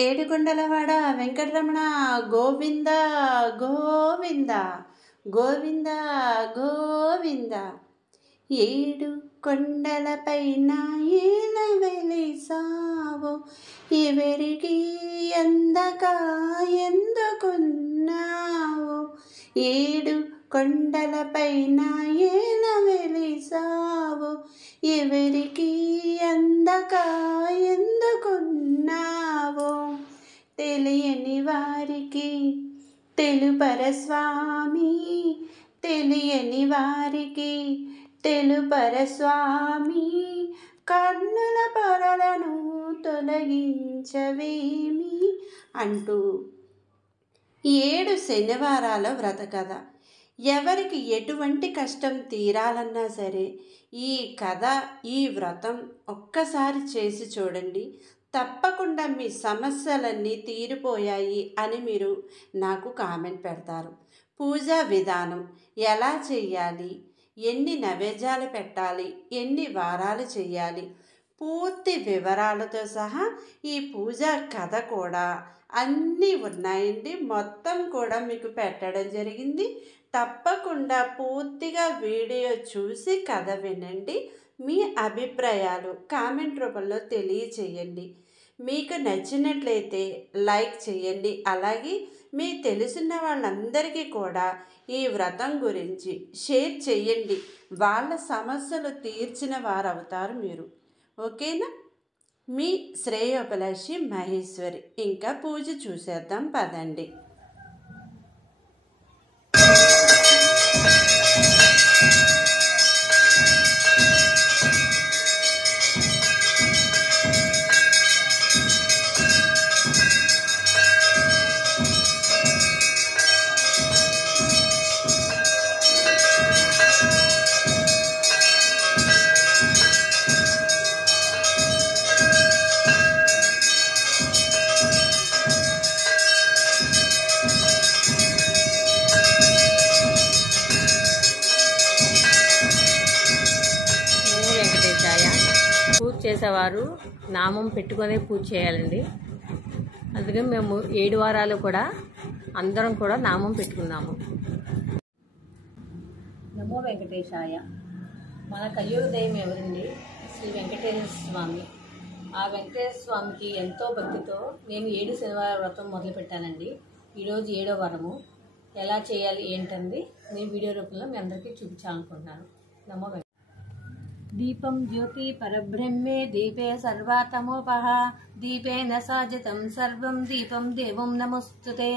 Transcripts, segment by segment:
ఏడుకొండలవాడ వెంకటరమణ గోవింద గోవింద గోవింద గోవింద. ఏడు కొండలపైన ఏల వెలిసావో ఎవరికి అందక ఎందుకున్నావో. ఏడు కొండలపైన ఏల వెలిసావో ఎవరికి అందక ఎందుకున్నావో. తెలియని వారికి తెలుపర స్వామి, తెలియని వారికి తెలుపర స్వామి. కన్నుల పొరలను తొలగించవేమి అంటూ 7 శనివారాల వ్రత కథ. ఎవరికి ఎటువంటి కష్టం తీరాలన్నా సరే ఈ కథ, ఈ వ్రతం ఒక్కసారి చేసి చూడండి. తప్పకుండా మీ సమస్యలన్నీ తీరిపోయాయి అని మీరు నాకు కామెంట్ పెడతారు. పూజా విధానం ఎలా చేయాలి, ఎన్ని నైవేద్యాలు పెట్టాలి, ఎన్ని వారాలు చేయాలి, పూర్తి వివరాలతో సహా ఈ పూజా కథ కూడా అన్నీ ఉన్నాయండి. మొత్తం కూడా మీకు పెట్టడం జరిగింది. తప్పకుండా పూర్తిగా వీడియో చూసి కథ వినండి. మీ అభిప్రాయాలు కామెంట్ రూపంలో తెలియచేయండి. మీకు నచ్చినట్లయితే లైక్ చేయండి. అలాగే మీ తెలిసిన వాళ్ళందరికీ కూడా ఈ వ్రతం గురించి షేర్ చేయండి. వాళ్ళ సమస్యలు తీర్చిన వారు అవుతారు మీరు. ఓకేనా? మీ శ్రేయోభిలాషి మహేశ్వరి. ఇంకా పూజ చూసేద్దాం పదండి. పూజ చేసేవారు నామం పెట్టుకునే పూజ చేయాలండి. అందుకని మేము 7 వారాలు కూడా అందరం కూడా నామం పెట్టుకున్నాము. నమో వెంకటేశాయ. మన కలియుగ దైవం ఎవరండి? శ్రీ వెంకటేశ్వర స్వామి. ఆ వెంకటేశ్వర స్వామికి ఎంతో భక్తితో నేను 7 శనివారం వ్రతం మొదలుపెట్టానండి. ఈరోజు 7వ వారము. ఎలా చేయాలి ఏంటంది నేను వీడియో రూపంలో మీ అందరికీ చూపించాలనుకుంటున్నాను. నమో వెంకటేశాయ. దీపం జ్యోతి పరబ్రహ్మే దీపే సర్వాతమోపహ దీపేన సాజితం సర్వం దీపం దేవం నమస్తుతే.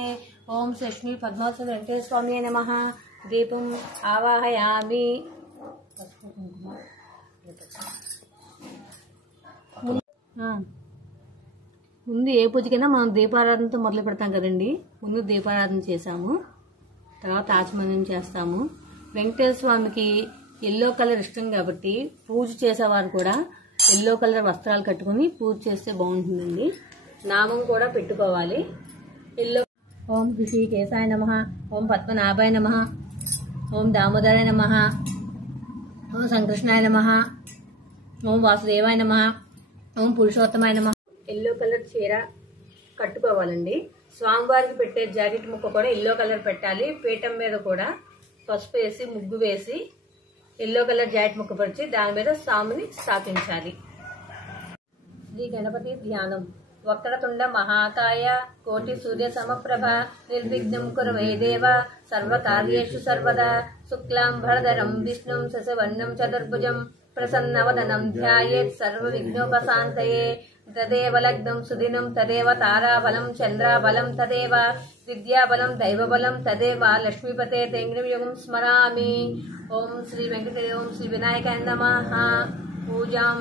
ఓం శ్రీ పద్మావతి వెంకటేశ్వర స్వామి నమః. దీపం ఆవాహయామి. ముందు ఏ పూజకైనా మనం దీపారాధనతో మొదలు పెడతాం కదండి. ముందు దీపారాధన చేసాము, తర్వాత ఆచమనం చేస్తాము. వెంకటేశ్వర స్వామికి ఎల్లో కలర్ ఇష్టం కాబట్టి పూజ చేసేవారు కూడా ఎల్లో కలర్ వస్త్రాలు కట్టుకుని పూజ చేస్తే బాగుంటుందండి. నామం కూడా పెట్టుకోవాలి. ఎల్లో ఓం ఋషికేశాయ నమః, ఓం పద్మనాభాయ నమః, ఓం దామోదరాయ నమః, ఓం సంకృష్ణాయ నమః, ఓం వాసుదేవాయ నమః, ఓం పురుషోత్తమాయ నమః. ఎల్లో కలర్ చీర కట్టుకోవాలండి. స్వామివారికి పెట్టే జాకెట్ ముక్క కూడా ఎల్లో కలర్ పెట్టాలి. పీఠం మీద కూడా పసుపు వేసి ముగ్గు వేసి ఎల్లో కలర్ జాకెట్ ముక్క పరిచి దాని మీద స్వామిని స్థాపించాలి. శ్రీ గణపతి ధ్యానం. వక్రతుండ మహాకాయ కోటి సూర్య సమప్రభ నిర్విఘ్నం కురవే దేవ సర్వకార్యేషు సర్వదా శుక్లాంబరధరం విష్ణుం శశివర్ణం చతుర్భుజం ప్రసన్నవదనం ధ్యాయేత్ సర్వ విఘ్నోపశాంతయే. తదేవ లగ్నం సుదినం తదేవ తారాబలం చంద్రాబలం తదేవ విద్యాబలం దైవబలం తదేవ లక్ష్మీపతే తేంగ్రియుగం స్మరామి. ఓం శ్రీ వెంకటేశ్వర ఓం శ్రీ వినాయకాయ నమః. పూజాం.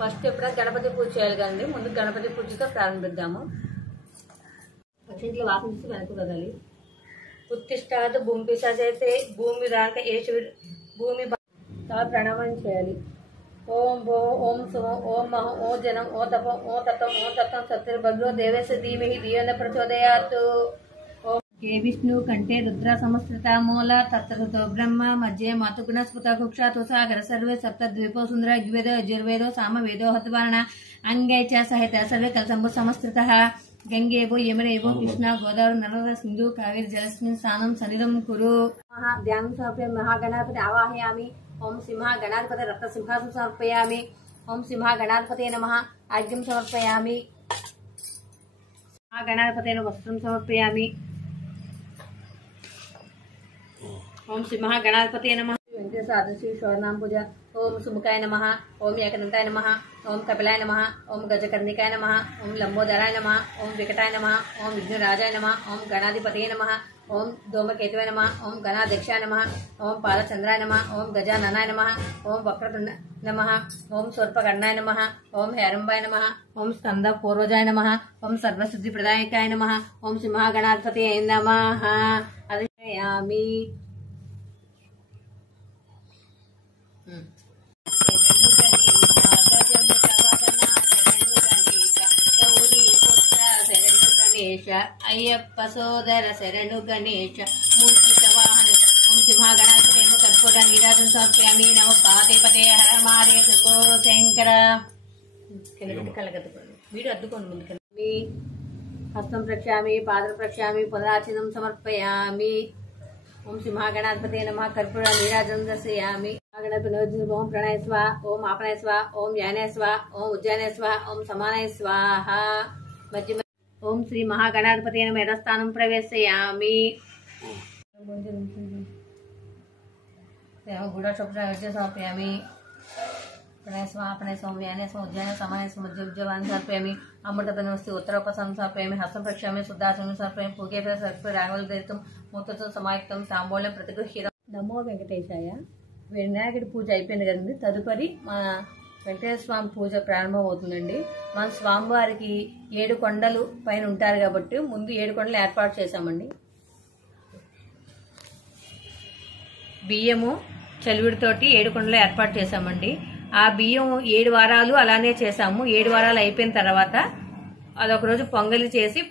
ఫస్ట్ ఎప్పుడైనా గణపతి పూజ చేయాలి కదండి. ముందు గణపతి పూజతో ప్రారంభిద్దాము. అక్షింతలు వాసన చూసి వెనక్కి కదాలి. ఉత్తిష్టాత్ భూమి పిశాచైతే భూమి రాక ఏషు భూమి ప్రణామం చేయాలి. ఓం భో ఓం సుమం ఓం మహం ఓ జనం ఓ తపం ఓ తత్వం ఓ తత్వం సత్యర్భద్రో దేవస్య ధీమహి ధియోన ప్రచోదయాత్. ఓం హే విష్ణు కంఠే రుద్ర సమస్కృత మూల తత్రతో బ్రహ్మ మధ్య మాతుగుణ స్ఫుత కుక్షాతు సాగర సర్వే సప్తద్వీపో సుందర యుగ్వేదో యజుర్వేదో సామవేదో హతవారణ అంగై చ సహిత సర్వే కలసంభు సమస్కృత గంగేవో యమునేవో కృష్ణ గోదావరి నర్మదా సింధు కావేరి జలస్మిన్ స్నానం సన్నిధం కురు. ధ్యానం సమర్పయామి. మహాగణాధిపతి ఆవాహయామి. ఓం సింహ గణాధిపతి రత్న సింహాసనం సమర్పయామి. ఓం సింహ గణాధిపతే నమః. ఆజ్ఞం సమర్పయామి. గణాధిపతే వస్త్రం సమర్పయామి. ఓం సింహ గణాధిపతే నమః. వెంకటేశ్వర శోర్నామ పూజ. ఓం సుముఖాయ నమః. ఓం ఏకదంతాయ నమః. ఓం కపిలాయ నమః. ఓం గజకర్ణికాయ నమః. ఓం లంబోదరాయ నమః. ఓం వికటాయ నమః. ఓం విఘ్నరాజాయ నమః. ఓం గణాధిపతయ నమః. ఓం ధూమకేతువే నమః. ఓం గణాధ్యక్షాయ నమః. ఓం పాదచంద్రాయ నమః. ఓం గజాననాయ నమః. ఓం వక్రతుండ నమః. ఓం స్వర్పకర్ణాయ నమః. ఓం హేరంబాయ నమః. ఓం స్కంద పూర్వజాయ నమః. ఓం సర్వసిద్ధి ప్రదాయకాయ నమః. ఓం సింహగణాధిపతయే నమః. అర్పయామి. అయ్యప్ప సోదర శరణు గణేశ మూర్తిక వాహన. ఓం సింహగణాధిపతేన కర్పూర నీరాజనం సమర్పయామి. నమ పాదేపతే హర మారే శంభో శంకర. వీడు అద్దుకోండి ముందుకెళ్ళి. హస్తం ప్రక్షామి. పాదం ప్రక్షామి. పునరాచనం సమర్పయామి. ఓం సింహగణాధిపతే నమః. కర్పూర నీరాజనం దర్శయామి. గణపతి ఓం ప్రణయ స్వ. ఓం ఆపనయ స్వ. ఓం యానయ స్వ. ఓం ఉజ్జానయ స్వ. ఓం సమానయ స్వాహ. మధ్య ఓం శ్రీ మహాగణాధిపతి మేధస్థానం ప్రవేశయామి. గుడ సమర్పయామి. ప్రణయ స్వ. ఆపనయ స్వ. యానయ స్వ. ఉజ్జానయ సమానయ స్వ. మధ్య ఉజ్జవాన్ని సమర్పయామి. అమృతధనస్తి ఉత్తరోపసం సమర్పయామి. హస్తం ప్రక్షామి. శుద్ధాచనం సమర్పయామి. పూగే సర్ప రాఘవల దరితం మూర్తితో సమాయుక్తం తాంబూలం ప్రతిగృహ్యం. నమో వెంకటేశాయ. వినాయకుడి పూజ అయిపోయింది కదండి. తదుపరి మా వెంకటేశ్వర స్వామి పూజ ప్రారంభం అవుతుందండి. మన స్వామివారికి 7 కొండలు పైన ఉంటారు కాబట్టి ముందు 7 కొండలు ఏర్పాటు చేశామండి. బియ్యము చలివిడితోటి 7 కొండలు ఏర్పాటు చేశామండి. ఆ బియ్యం 7 వారాలు అలానే చేశాము. 7 వారాలు అయిపోయిన తర్వాత అదొక రోజు పొంగలి చేసి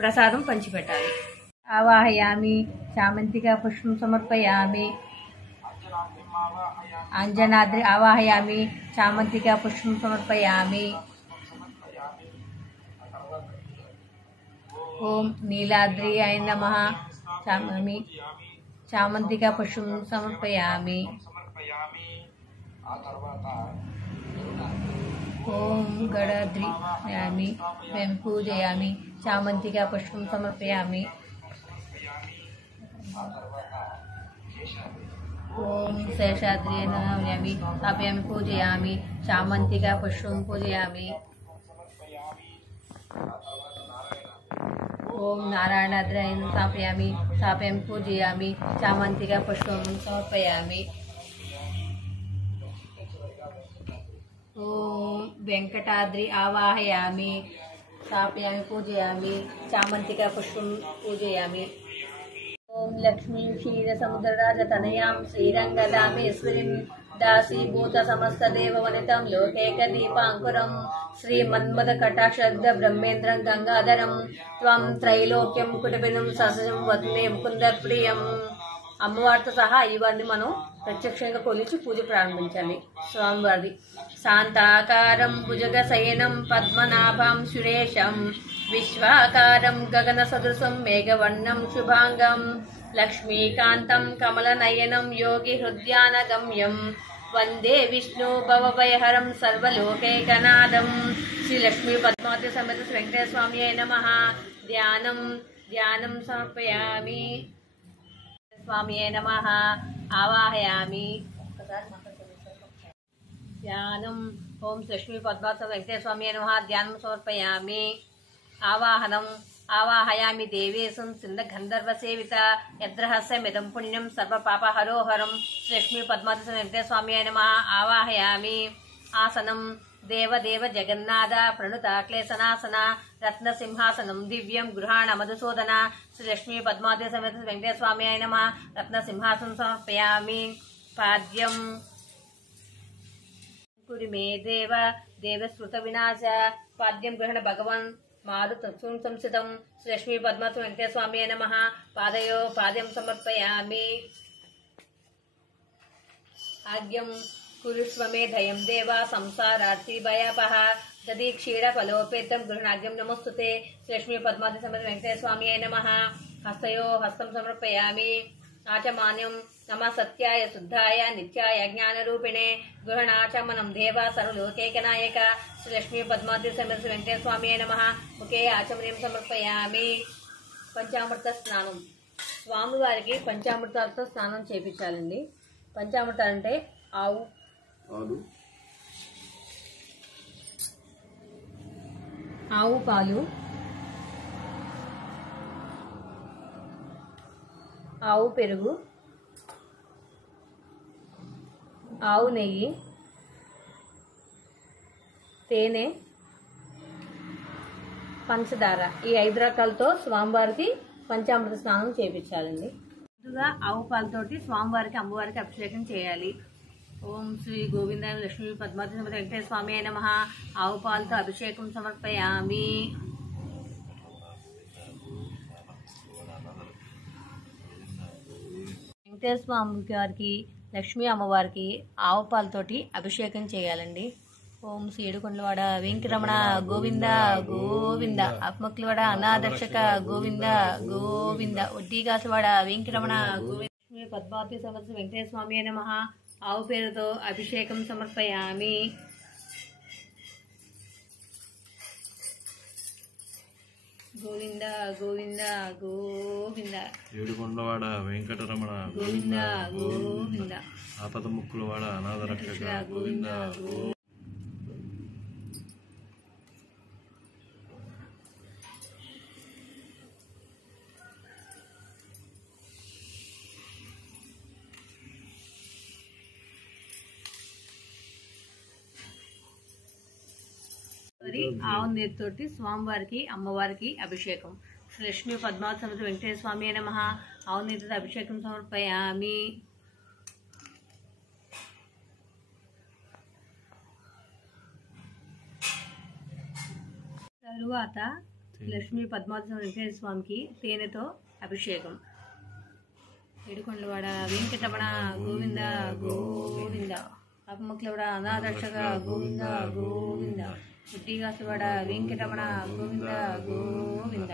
ప్రసాదం పంచిపెట్టాలి. ఆవాహయామి. చామంతిక పుష్పం సమర్పయామి. అంజనాద్రి ఆవాహయామి. చామంతిక పుష్పం సమర్పయామి. ఓం నీలాద్రి అయ నమః. చామంతిక పుష్పం సమర్పయామి. ఓం గడాద్రి యామి. మేము పూజయామి. చామంతిక పుష్పం సమర్పయామి. ఓం శేషాద్రి నమామి. స్థాపయామి. పూజయామి. చామంతిక పుష్పం పూజయామి. ఓం నారాయణాద్రి స్థాపయామి. స్థాపయామి. పూజయామి. చామంతిక పుష్పం సమర్పయామి. ఓం వెంకటాద్రి ఆవాహయామి. స్థాపయామి. పూజయామి. చామంతిక పుష్పం పూజయామి. ఓం లక్ష్మీం క్షీర సముద్రరాజ తనయాం శ్రీరంగదామేశ్వరీం దాసీభూత సమస్త దేవవనితం లోకైక దీపాంకురం శ్రీమన్మద కటాక్ష బ్రహ్మేంద్రం గంగాధరం త్వం త్రైలోక్యం కుటుంబినం సహజం వద్మే ముకుంద ప్రియం. అమ్మవారితో సహా ఇవన్నీ మనం ప్రత్యక్షంగా కొలిచి పూజ ప్రారంభించాలి. స్వామివారిది శాంతాకారం భుజగ శయనం పద్మనాభం సురేశం విశ్వాకారం గగన సదృశం మేఘవర్ణం శుభాంగం లక్ష్మీకాంతం కమలనయనం యోగి హృద్యానగమ్యం వందే విష్ణు భవభయహరం సర్వలోకైకనాథం. శ్రీ లక్ష్మీ పద్మావతి సమేత శ్రీ వెంకటేశ్వర స్వామియే నమః. ధ్యానం సమర్పయామి. స్వామియే నమః. ఆవాహయామి. ధ్యానం. ఓం లక్ష్మీ పద్మావతి వెంకటేశ్వర స్వామియే నమః. ధ్యానం సమర్పయామి. ఆవాహయామి. దేవేశం సింధ గంధర్వ సేవిత యద్రహస్యమిదం పుణ్యం సర్వ పాపహరోహరం లక్ష్మీ పద్మావతి వెంకటేశ్వర స్వామియే నమః. ఆవాహయామి. ఆసనం. దేవదేవ జగన్నాథ ప్రణుత క్లేశనాసన రత్నసింహాసనం దివ్యం గృహాణ మధుసూదన శ్రీ లక్ష్మీ పద్మావతి సమేత వెంకటేశ్వర స్వామియే నమః. రత్నసింహాసనం సమర్పయామి. పాద్యం. కురి మే దేవ దేవశ్రుత వినాశ. పాద్యం గ్రహణ భగవన్ మారు సంసితం శ్రీ లక్ష్మీ పద్మావతి వెంకటేశ్వర స్వామియే నమః. పాద్యం సమర్పయామి. ఆగ్యం కురుష్వ మే దయం దేవ సంసారార్థి భయపః तदी क्षीर फलोपेतं गृहणाग्यं नमोस्तुते श्रीलक्ष्मी पद्मावती समेत वेंकटेश्वर स्वामिये नमः। हस्तयो हस्तं समर्पयामि। आचमान्यं नमः सत्याय शुद्धाय नित्याय ज्ञानरूपिणे गृहणाचमनं देव सर्वलोकैकनायक श्रीलक्ष्मी पद्मावती समेत वेंकटेश्वर स्वामिये नमः। मुखे आचमनीं समर्पयामि। పంచామృత స్నానం స్వామివారికి పంచామృతాలతో స్నానం చేయించాలండి. పంచామృతాలు అంటే ఆవు పాలు, ఆవు పెరుగు, ఆవు నెయ్యి, తేనె, పంచదార, ఈ 5 రకాలతో స్వామివారికి పంచామృత స్నానం చేయించాలండి. ముందుగా ఆవు పాలతోటి స్వామివారికి అమ్మవారికి అభిషేకం చేయాలి. ఓం శ్రీ గోవిందాయ లక్ష్మీ పద్మావతి సమేత వెంకటేశ్వర స్వామి అయిన నమః. ఆవు పాలతో అభిషేకం సమర్పయామి. వెంకటేశ్వర స్వామి గారికి లక్ష్మీ అమ్మవారికి ఆవు పాలతోటి అభిషేకం చేయాలండి. ఓం శ్రీ ఏడుకొండలవాడ వెంకటరమణ గోవింద గోవింద, ఆత్మకులవాడ అనాదర్శక గోవింద గోవింద, ఒడ్డీకాసవాడ వెంకటరమణ గోవింద. లక్ష్మీ పద్మావతి సమేత వెంకటేశ్వర స్వామి అయిన నమః. ఆవు పేరుతో అభిషేకం సమర్పయామి. గోవింద గోవింద గోవింద, ఏడుకొండలవాడ వెంకటరమణ గోవింద గోవింద, ఆపద ముక్కులవాడ అనాథరక్షక గోవింద గోవింద. ఆవు నీరుతోటి స్వామివారికి అమ్మవారికి అభిషేకం. శ్రీ లక్ష్మీ పద్మావతి సమేత వెంకటేశ్వర స్వామి నమః. ఆవు నీరుతో అభిషేకం సమర్పయామి. తరువాత లక్ష్మీ పద్మావతి సమేత వెంకటేశ్వర స్వామికి తేనెతో అభిషేకం. ఏడుకొండలవాడ వెంకటరమణ గోవింద గోవింద, ఆత్మకులవాడ అనాదర్శక గోవింద గోవింద, ఉడ్డీకాసవాడ వెంకటరమణ గోవింద గోవింద.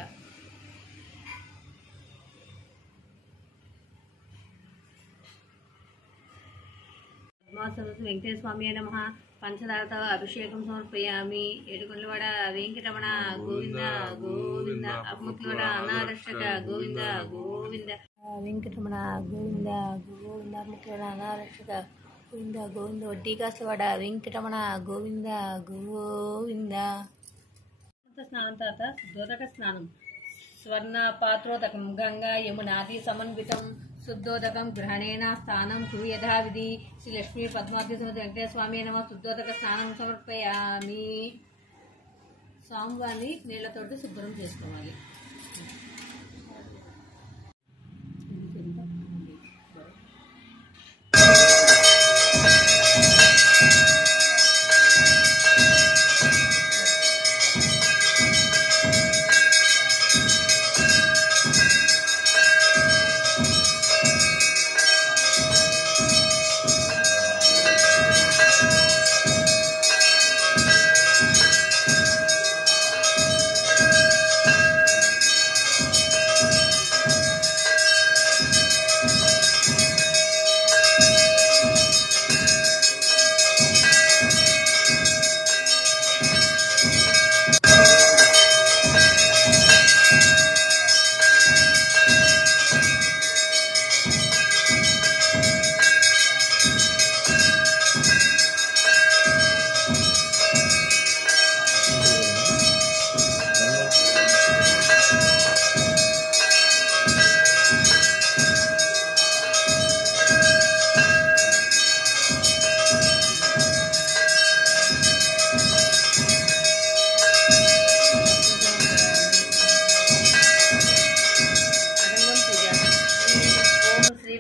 పద్మావతి వెంకటేశ్వర స్వామి నమః. పంచదారతో అభిషేకం సమర్పయామి. ఏడుకొండలవాడ వెంకటరమణ గోవింద గోవింద, ఆత్మకులవాడ అనాదర్శక గోవింద గోవింద, వెంకటరమణ గోవింద గోవింద, ఆత్మకులవాడ అనాదర్శక గోవింద గోవింద, వడ్డీకాసవాడ వెంకటరమణ గోవింద గోవింద. స్నానం తర్వాత శుద్ధోదక స్నానం. స్వర్ణ పాత్రోదకం గంగా యమునాది సమన్వితం శుద్ధోదకం గ్రహణేన స్నానం కురు యథావిధి. శ్రీ లక్ష్మీ పద్మావతి సమేత వెంకటేశ్వర స్వామి నమః. శుద్ధోదక స్నానం సమర్పయామి. స్వామివారిని నీళ్లతోటి శుభ్రం చేసుకోవాలి.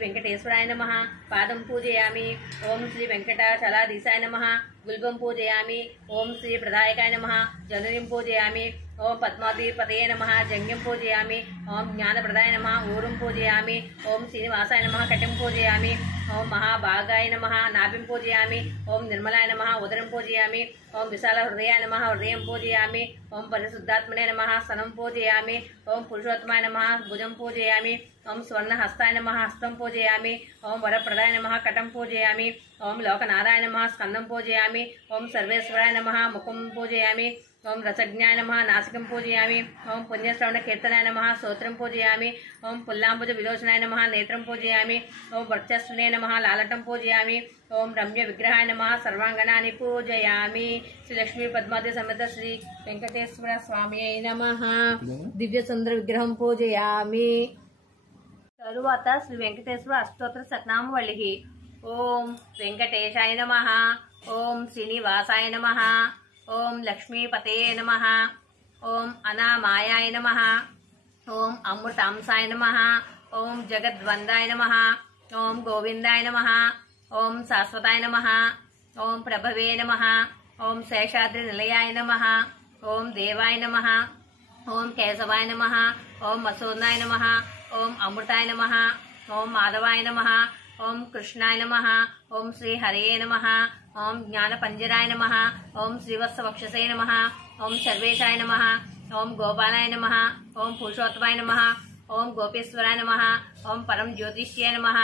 వెంకటేశ్వరాయ నమః. పాదం పూజయామి. ఓం శ్రీ వెంకటాచలాధీశాయ నమః. గుల్బం పూజయామి. ఓం శ్రీ ప్రదాయకాయ నమః. జననీం పూజయామి. ఓం పద్మావతీపతయే నమః జంగ్యం పూజయామి. ఓం జ్ఞానప్రదాయ నమః ఊరుం పూజయామి. ఓం శ్రీనివాసాయ నమః కటిం పూజయామి. ఓం మహాభాగాయ నమః నాభిం పూజయామి. ఓం నిర్మలాయ నమః ఉదరం పూజయామి. ఓం విశాల హృదయాయ నమః హృదయం పూజయామి. ఓం పరిశుద్ధాత్మనే నమః స్తనం పూజయామి. ఓం పురుషోత్తమాయ నమః భుజం పూజయామి. ఓం స్వర్ణహస్తాయ నమః హస్తం పూజయామి. ఓం వరప్రదాయ నమః కటం పూజయామి. ఓం లోకనారాయణ నమః స్కందం పూజయామి. ఓం సర్వేశ్వరాయ నమః ముఖం పూజయామి. ఓం రసజ్ఞాయ నమః నాసికం పూజయామి. ఓం పుణ్యశ్రవణ కీర్తనాయ నమః స్తోత్రం పూజయామి. ఓం పుల్లాంబుజ విలోచనాయ నమః నేత్రం పూజయామి. ఓం వర్చస్సునే నమః లాలటం పూజయామి. ఓం రమ్య విగ్రహాయ నమః సర్వాంగణాన్ని పూజయామి. శ్రీ లక్ష్మీ పద్మావతి సమేత శ్రీ వెంకటేశ్వర స్వామి నమః. దివ్య సుందర విగ్రహం పూజయామి. తరువాత శ్రీ వెంకటేశ్వర అష్టోత్తర శతనామావళి. ఓం వెంకటేశాయ నమః. ఓం శ్రీనివాసాయ నమః. ఓం లక్ష్మీపతే నమః. ఓం అనామాయాయ నమః. ఓం అమృతాంసాయ నమః. ఓం జగద్వందాయ నమః. ఓం గోవిందాయ నమః. ఓం శాశ్వతాయ నమః. ఓం ప్రభవే నమః. ఓం శేషాద్రి నిలయాయ నమః. ఓం దేవాయ నమః. ఓం కేశవాయ నమః. ఓం మసూర్నాయ నమః. ఓం అమృతాయ నమః. ఓం మాధవాయ నమః. ఓం కృష్ణాయ నమః. ఓం శ్రీ హరయే నమః. ఓం జ్ఞానపంజరాయ నమః. ఓం శ్రీవత్సవక్షసే నమః. ఓం సర్వేశాయ నమః. ఓం గోపాలాయ నమః. ఓం పురుషోత్తమాయ నమః. ఓం గోపేశ్వరాయ నమః. ఓం పరం జ్యోతిష్యాయ నమః.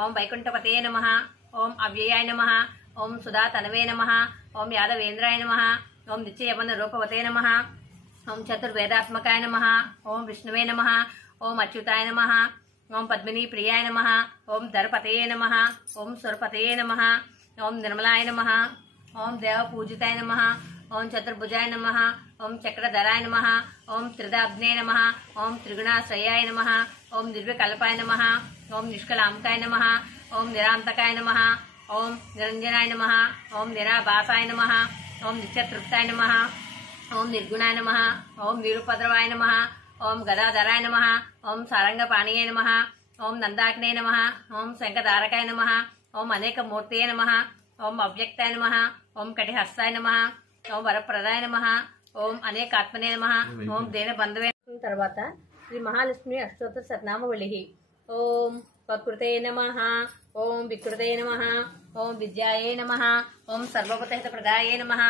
ఓం వైకుంఠపతయే నమః. ఓం అవ్యయాయ నమః. ఓం సుధాతనవే నమః. ఓం యాదవేంద్రాయ నమః. ఓం నిత్యయవన రూపవతే నమః. ఓం చతుర్వేదాత్మకాయ నమః. ఓం విష్ణువే నమః. ఓం అచ్యుతాయ నమః. ఓం పద్మినీ ప్రియాయ నమః. ఓం ధరపతయే నమః. ఓం సురపతయే నమః. ఓం నిర్మలాయ నమః. ఓం దేవపూజితాయ నమః. ఓం చతుర్భుజాయ నమః. ఓం చక్రధరాయ నమః. ఓం త్రిదాబ్నే నమః. ఓం త్రిగుణాశ్రయాయ నమః. ఓం నిర్వికల్పాయ నమః. ఓం నిష్కలాంకాయ నమః. ఓం నిరాంతకాయ నమః. ఓం నిరంజనాయ నమః. ఓం నిరాభాసాయ నమః. ఓం నిత్యతృప్తాయ నమః. ఓం నిర్గుణాయ నమః. ఓం నిరుపద్రవాయ నమః. ఓం గదాధరాయ నమః. ఓం సారంగపాణియే నమః. ఓం నందాగ్నే నమః. ఓం శంఖధారకాయ నమః. ఓం అనేకమూర్తయే నమః. ఓం అవ్యక్తాయ నమః. ఓం కటిహస్తాయ నమః. ఓం వరప్రదాయ నమః. ఓం అనేకాత్మనే నమః. ఓం దేన బంధవే. తర్వాత శ్రీ మహాలక్ష్మి అష్టోత్తర శతనామావళి. ఓం ప్రకృతే నమః. ఓం వికృతే నమః. ఓం విద్యాయే నమః. ఓం సర్వభూతహితప్రదాయే నమః.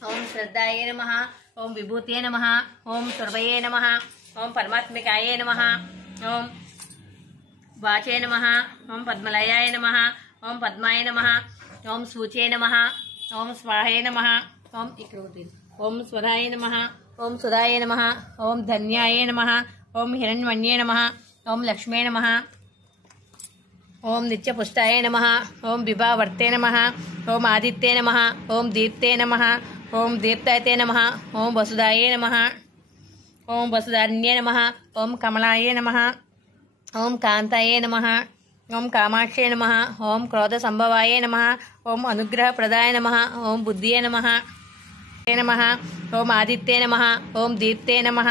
ఓం శ్రద్ధాయే నమః. ఓం విభూతే నమః. ఓం సురభయే నమః. ఓం పరమాత్మికాయే నమః. ఓం వాచే నమః. ఓం పద్మలయాయ నమః. ఓం పద్మాయ నమః. ఓం సూచే నమః. ఓం స్వాహే నమః. ఓం ఓం స్వరాయ నమః. ఓం సుధాయ నమః. ఓం ధన్యాయ నమః. ఓం హిరణ్మణ్యే నమః. ఓం లక్ష్మే నమః. ఓం నిత్యపుష్టాయ నమః. ఓం విభావర్తే నమః. ఓం ఆదిత్యే నమః. ఓం దీప్తే నమః. ఓం దీప్తాయతే నమః. ఓం వసుదాయే నమః. ఓం వసుధాన్యే నమః. ఓం కమలాయే నమః. ఓం కాంతాయే నమః. ఓం కామాక్షే నమః. ఓం క్రోధ సంభవాయే నమః. ఓం అనుగ్రహప్రదాయ నమః. ఓం బుద్ధియే నమః. నమః. ఓం ఆదిత్యే నమః. ఓం దీప్తే నమః.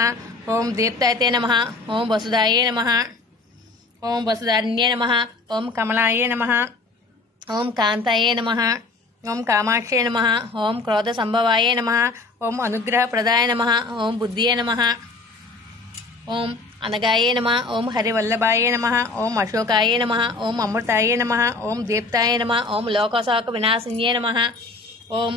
ఓం దీప్తాయతే నమః. ఓం వసుదాయే నమః. ఓం వసుధాన్యే నమః. ఓం కమలాయే నమః. ఓం కాంతాయే నమః. ఓం కామాక్షే నమః. ఓం క్రోధ సంభవాయే నమః. ఓం అనుగ్రహప్రదాయ నమః. ఓం బుద్ధియే నమః. ఓం అనగాయే నమః. ఓం హరివల్లభాయే నమః. ఓం అశోకాయే నమః. ఓం అమృతాయే నమః. ఓం దీప్తాయ నమః. ఓం లోకశోక వినాశిన్యే నమః. ఓం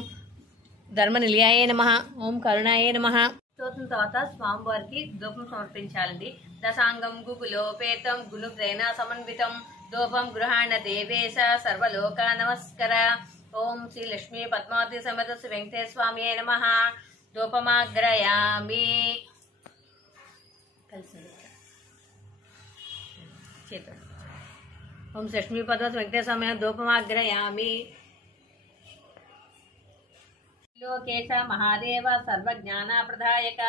ధర్మనిలయాయే నమః. ఓం కరుణాయే నమః. స్తోత్రం తర్వాత స్వామివారికి ధూపం సమర్పించాలండి. దశాంగం గుగులోపేతం గుణుగ్రేణ సమన్వితం ధూపం గృహాణ దేవేశ సర్వలోక నమస్కర. ఓం శ్రీ లక్ష్మీ పద్మావతి సమేత శ్రీ వెంకటేశ్వర స్వామి నమః. ధూపమాగ్రయామి. ఓం శ్రీ లక్ష్మీ పద్మావతి వెంకటేశ్వర స్వామి ధూపమాగ్రయామి. లోకేశ మహాదేవ సర్వజ్ఞానప్రదాయక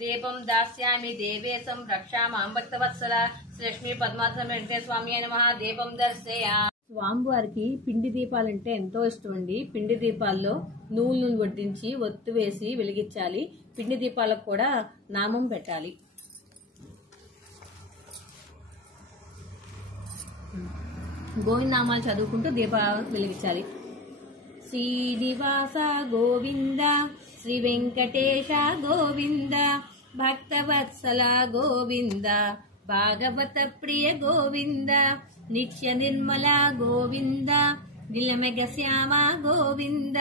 దీపం దాస్యామి దేవేశం రక్షామాం భక్తవత్సల. శ్రీ లక్ష్మీ పద్మావతి వెంకటేశ్వర స్వామి నమః. దీపం దర్శయామి. స్వామివారికి పిండి దీపాలంటే ఎంతో ఇష్టం అండి. పిండి దీపాల్లో నువ్వులను వడ్డించి ఒత్తు వేసి వెలిగించాలి. పిండి దీపాలకు కూడా నామం పెట్టాలి. గోవిందనామాలు చదువుకుంటూ దీపాలు వెలిగించాలి. శ్రీనివాస గోవింద శ్రీ వెంకటేశ గోవింద భక్తవత్సల గోవింద భాగవత ప్రియ గోవింద నిత్య నిర్మల గోవింద నిలమెగ శ్యామ గోవింద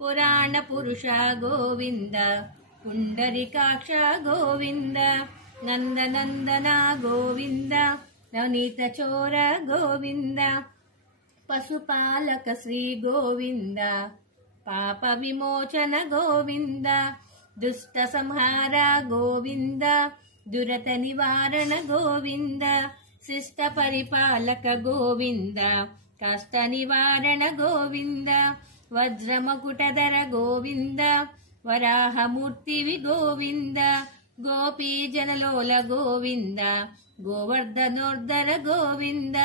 పురాణ పురుష గోవింద పుండరికాక్ష గోవింద నందనందన గోవింద నవనీత చోర గోవింద పశుపాలక శ్రీ గోవింద పాప విమోచన గోవింద దుష్ట సంహార గోవింద దురత నివారణ గోవింద శిష్ట పరిపాలక గోవింద కష్ట నివారణ గోవింద వజ్రమకుటధర గోవింద వరాహమూర్తివి గోవింద గోపీ జనలోల గోవింద గోవర్ధనోర్ధర గోవింద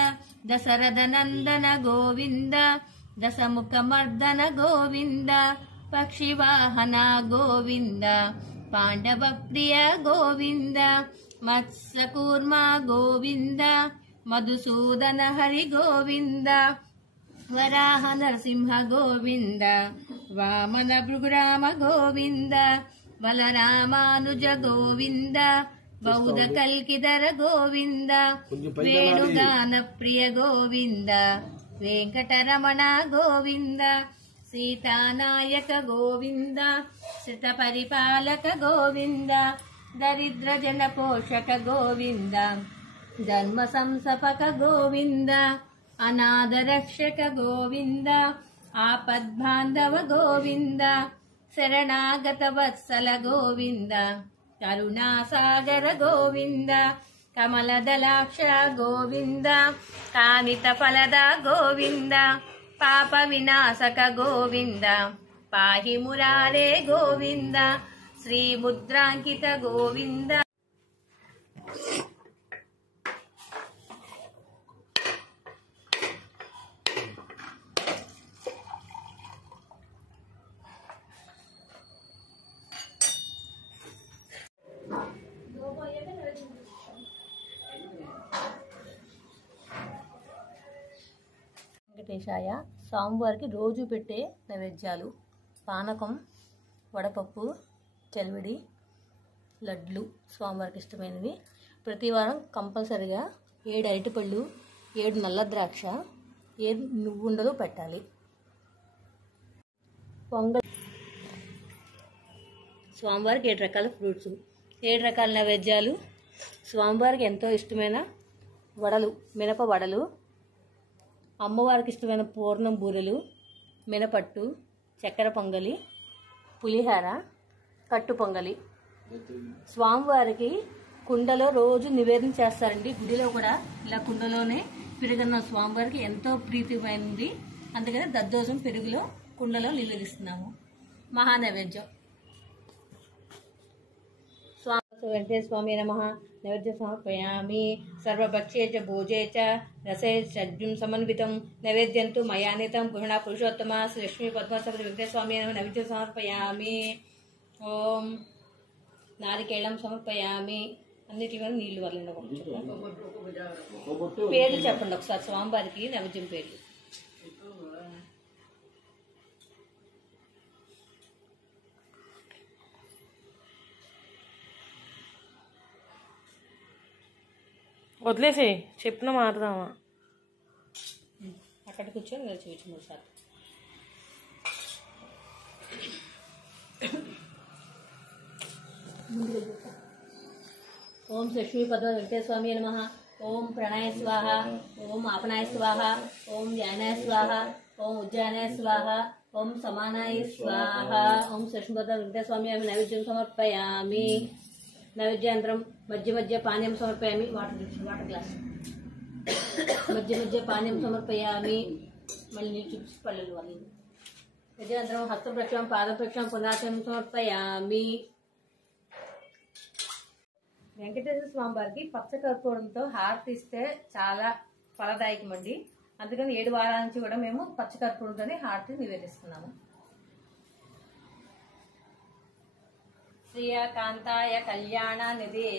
దశరథ నందన గోవింద దశముఖమర్దన గోవింద పక్షివాహన గోవింద పాండవ ప్రియ గోవింద మత్స్యకూర్మ గోవింద మధుసూదన హరి గోవింద వరాహ నరసింహ గోవింద వామన భృగురామ గోవింద బలరామానుజ గోవింద బౌద్ధ కల్కిధర గోవింద వేణుగాన ప్రియ గోవింద వెంకటరమణ గోవింద సీతానాయక గోవింద శ్రిత పరిపాలక గోవింద దరిద్ర జన పోషక గోవింద ధర్మ సంసపక గోవింద అనాథ రక్షక గోవింద ఆపద్బాంధవ గోవింద శరణాగత వత్సల గోవింద కరుణాసాగర గోవింద కమలదలాక్ష గోవింద కామిత ఫలద గోవింద పాప వినాశక గోవింద పాహి మురారే గోవింద శ్రీ ముద్రాంకిత గోవింద వెంకటేశాయ స్వామివారికి రోజు పెట్టే నైవేద్యాలు పానకం, వడపప్పు, చలివిడి, లడ్లు స్వామివారికి ఇష్టమైనవి. ప్రతి వారం కంపల్సరిగా 7 అరటిపళ్ళు, 7 నల్ల ద్రాక్ష, 7 నువ్వుండలు పెట్టాలి. పొంగల్ స్వామివారికి 7 రకాల ఫ్రూట్స్, 7 రకాల నైవేద్యాలు. స్వామివారికి ఎంతో ఇష్టమైన వడలు, మినప వడలు, అమ్మవారికి ఇష్టమైన పూర్ణం బూరెలు, మినపట్టు, చక్కెర పొంగలి, పులిహార, కట్టు పొంగలి. స్వామివారికి కుండలో రోజు నివేదన చేస్తారండి. గుడిలో కూడా ఇలా కుండలోనే పెరుగన్న స్వామివారికి ఎంతో ప్రీతిమైనది. అందుకని దద్దోజం పెరుగులో కుండలో నివేదిస్తున్నాము. మహానైవేద్యం వెంకటేశ్వర స్వామి నమః. నైవేద్య సమర్పయామి. సర్వభక్ష్యే చ భోజే చ రసే షడ్జుం సమన్వితం నైవేద్యంతు మయానితం పురుష పురుషోత్తమ శ్రీ లక్ష్మీ పద్మసపతి వెంకటేశ్వర స్వామి నమః. నైవేద్యం సమర్పయామి. ఓం నారికేళం సమర్పయామి. అన్నిటిలో నీళ్లు వదలండి. పేర్లు చెప్పండి ఒకసారి స్వామివారికి నైవేద్యం పేర్లు. వదిలేసి చెప్పిన మారుదామా. అక్కడ కూర్చొని నేను చూపించు 3 సార్లు. ఓం లక్ష్మీ పద్మ వెంకటేశ్వర స్వామి నమః. ఓం ప్రణాయ స్వాహ. ఓం ఆపనాయ స్వాహ. ఓం ధ్యానాయ స్వాహ. ఓం ఉజ్జానాయ స్వాహ. ఓం సమానాయ స్వాహ. ఓం లక్ష్మీ పద్మ వెంకటేశ్వర స్వామి నైవేద్యం సమర్పయామి. నైవేద్యాంతరం మధ్య మధ్య పానీయం సమర్పయామి. వాటర్ గ్లాస్ మధ్య మధ్య పానీయం సమర్పయామి. మళ్ళీ నీళ్ళు చూపించి పల్లెలు వాళ్ళు. నైవేద్యాంతరం హస్తప్రక్షాం, పాదప్రక్షాం, పునాసనం సమర్పయామి. వెంకటేశ్వర స్వామి వారికి పచ్చకర్పూరంతో హారతి ఇస్తే చాలా ఫలదాయకమండి. అందుకని 7 వారాల నుంచి కూడా మేము పచ్చకర్పూరంతోనే హారతి నివేదిస్తున్నాము. శ్రీయకాంతాయ కళ్యాణ నిధి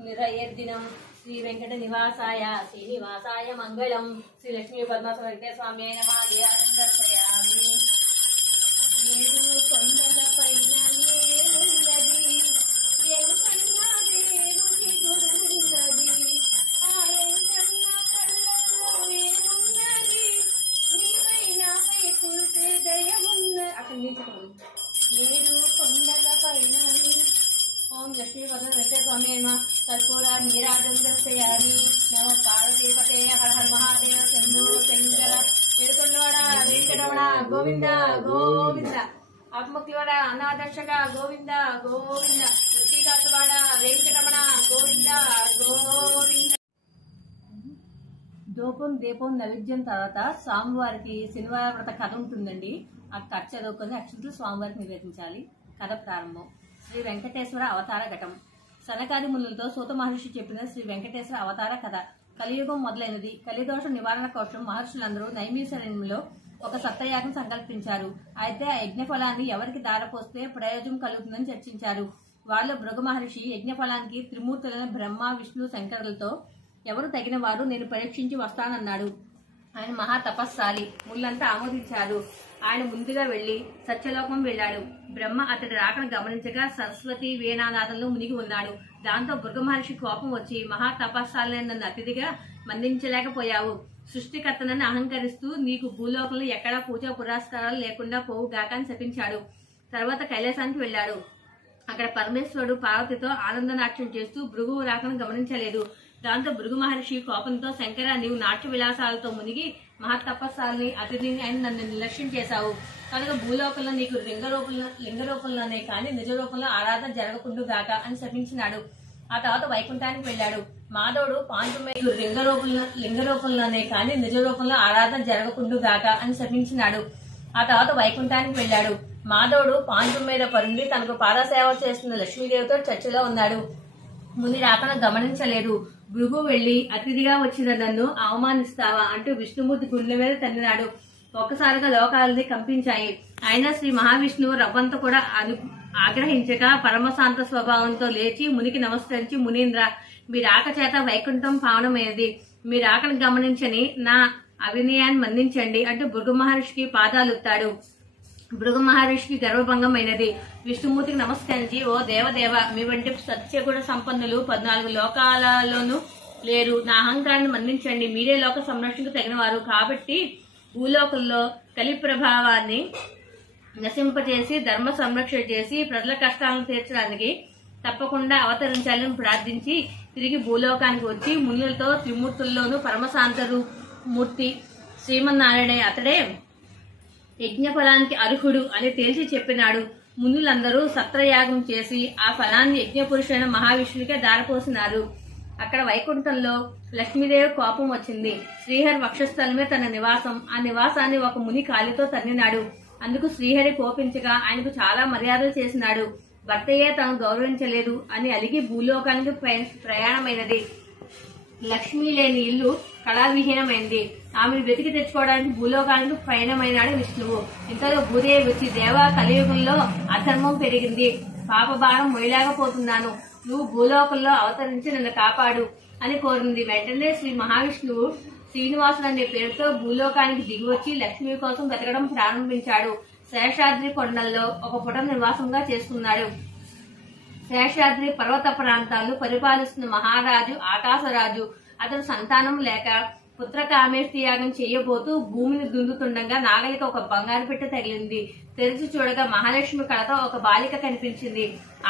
నిరయర్దినం శ్రీ వెంకట నివాసాయ శ్రీనివాసాయ మంగళం. శ్రీ లక్ష్మీ పద్మనాభ వెంకటేశ్వర స్వామి నమః. కొండలపై నీరాజం దర్శయామి నమ పార్వతీపతే హర హర మహాదేవ శంభో శంకర ఏడుకొండవాడ వెంకటరమణ గోవింద గోవింద ఆత్మక్లవాడ అనాదర్శక గోవింద గోవింద వృత్తికాసువాడ వెంకటరమణ గోవింద గోవింద. దూపం దీపం నైవేద్యం తర్వాత స్వామివారికి శనివార వ్రత కథ ఉంటుందండి. ఆ కథ చదువుకొని అక్షంతలు స్వామివారికి నివేదించాలి. కథ ప్రారంభం. శ్రీ వెంకటేశ్వర అవతార ఘటం. సనకాది మునులతో సూత మహర్షి చెప్పిన శ్రీ వెంకటేశ్వర అవతార కథ. కలియుగం మొదలైనది. కలిదోష నివారణ కోసం మహర్షులందరూ నైమిషారణ్యంలో ఒక సత్యయాగం సంకల్పించారు. అయితే ఆ యజ్ఞఫలాన్ని ఎవరికి దారపోస్తే ప్రయోజనం కలుగుతుందని చర్చించారు. వాళ్ళు భృగు మహర్షి యజ్ఞఫలానికి త్రిమూర్తులైన బ్రహ్మ విష్ణు శంకరులతో ఎవరు తగిన వారు నేను పరీక్షించి వస్తానన్నాడు. ఆయన మహా తపస్సాలి. ముళ్ళంతా ఆమోదించారు. ఆయన ముందుగా వెళ్లి సత్యలోకం వెళ్లాడు. బ్రహ్మ అతడి రాకను గమనించగా సరస్వతి వీణానాదంలో మునిగి ఉన్నాడు. దాంతో భృగు మహర్షి కోపం వచ్చి మహా తపస్సాలైన నన్ను అతిథిగా మందించలేకపోయావు. సృష్టికర్తనని అహంకరిస్తూ నీకు భూలోకంలో ఎక్కడా పూజా పురస్కారాలు లేకుండా పోవుగాక అని శపించాడు. తర్వాత కైలాసానికి వెళ్లాడు. అక్కడ పరమేశ్వరుడు పార్వతితో ఆనందనాట్యం చేస్తూ భృగువు రాకను గమనించలేదు. దాంతో భృగు మహర్షి కోపంతో శంకర, నీవు నాట్య విలాసాలతో మునిగి మహత్తపస్సాలని అతిథిని అయిన నన్ను నిర్లక్ష్యం చేశావు కనుక భూలోకంలో నీకు లింగ రూపంలోనే కానీ నిజ రూపంలో ఆరాధన జరగకుండా గాక అని శపించినాడు. ఆ తర్వాత వైకుంఠానికి వెళ్లాడు. మాధవుడు పాంచుమేరు లింగ రూపంలోనే కానీ నిజ రూపంలో ఆరాధన జరగకుండా గాక అని శపించినాడు. ఆ తర్వాత వైకుంఠానికి వెళ్లాడు. మాధవుడు పాంచుమేర పరుండి తనకు పాదసేవ చేస్తున్న లక్ష్మీదేవితో చర్చలో ఉన్నాడు. ముని రాకను గమనించలేదు. భృగు వెళ్లి అతిథిగా వచ్చిన నన్ను అవమానిస్తావా అంటూ విష్ణుమూర్తి గుండె మీద తన్నినాడు. ఒక్కసారిగా లోకాలని కంపించాయి. అయినా శ్రీ మహావిష్ణువు రవ్వంత కూడా ఆగ్రహించక పరమశాంత స్వభావంతో లేచి మునికి నమస్కరించి, మునీంద్ర, మీ రాక చేత వైకుంఠం పావనమైనది. మీ రాకను గమనించని నా అవినయాన్ని మన్నించండి అంటూ భృగు మహర్షికి పాదాలుత్తాడు. భృగు మహర్షికి గర్వభంగం అయినది. విష్ణుమూర్తికి నమస్కరించి, ఓ దేవదేవ, మీ వంటి సత్యగుణ సంపన్నులు 14 లోకాలలోనూ లేరు. నా అహంకారాన్ని మన్నించండి. మీరే లోక సంరక్షణకు తగినవారు కాబట్టి భూలోకంలో కలి ప్రభావాన్ని నశింపజేసి ధర్మ సంరక్షణ చేసి ప్రజల కష్టాలను తీర్చడానికి తప్పకుండా అవతరించాలని ప్రార్థించి తిరిగి భూలోకానికి వచ్చి మునులతో త్రిమూర్తుల్లోనూ పరమశాంతరు మూర్తి శ్రీమన్నారాయణ అతడే యజ్ఞఫలానికి అర్హుడు అని తేల్చి చెప్పినాడు. మునులందరూ సత్రయాగం చేసి ఆ ఫలాన్ని యజ్ఞపురుషుడైన మహావిష్ణువుకే దారపోసినారు. అక్కడ వైకుంఠంలో లక్ష్మీదేవి కోపం వచ్చింది. శ్రీహరి వక్షస్థలమే తన నివాసం. ఆ నివాసాన్ని ఒక ముని కాలితో తన్నినాడు. అందుకు శ్రీహరి కోపించగా ఆయనకు చాలా మర్యాదలు చేసినాడు. భర్తయే తను గౌరవించలేదు అని అలిగి భూలోకానికి ప్రయాణమైనది. లక్ష్మీ లేని ఇల్లు కళావిహీనమైంది. ఆమెను వెతికి తెచ్చుకోవడానికి భూలోకానికి ప్రయాణమైనాడు విష్ణువు. ఇంతలో భూదేవి వచ్చి, దేవా, కలియుగంలో అధర్మం పెరిగింది. పాపభారం మొయ్యలేకపోతున్నాను. నువ్వు భూలోకంలో అవతరించి నన్ను కాపాడు అని కోరింది. వెంటనే శ్రీ మహావిష్ణువు శ్రీనివాసుడు అనే పేరుతో భూలోకానికి దిగివచ్చి లక్ష్మి కోసం వెతకడం ప్రారంభించాడు. శేషాద్రి కొండల్లో ఒక పుట నివాసంగా చేసుకున్నాడు. శేషాద్రి పర్వత ప్రాంతాలను పరిపాలిస్తున్న మహారాజు ఆకాశరాజు. అతడు సంతానం లేక పుత్రకామేష్టి యాగం చేయబోతూ భూమిని దున్నుతుండగా నాగలికి ఒక బంగారు పెట్టె తగిలింది. తెరిచి చూడగా మహాలక్ష్మి కళతో ఒక బాలిక కనిపించింది.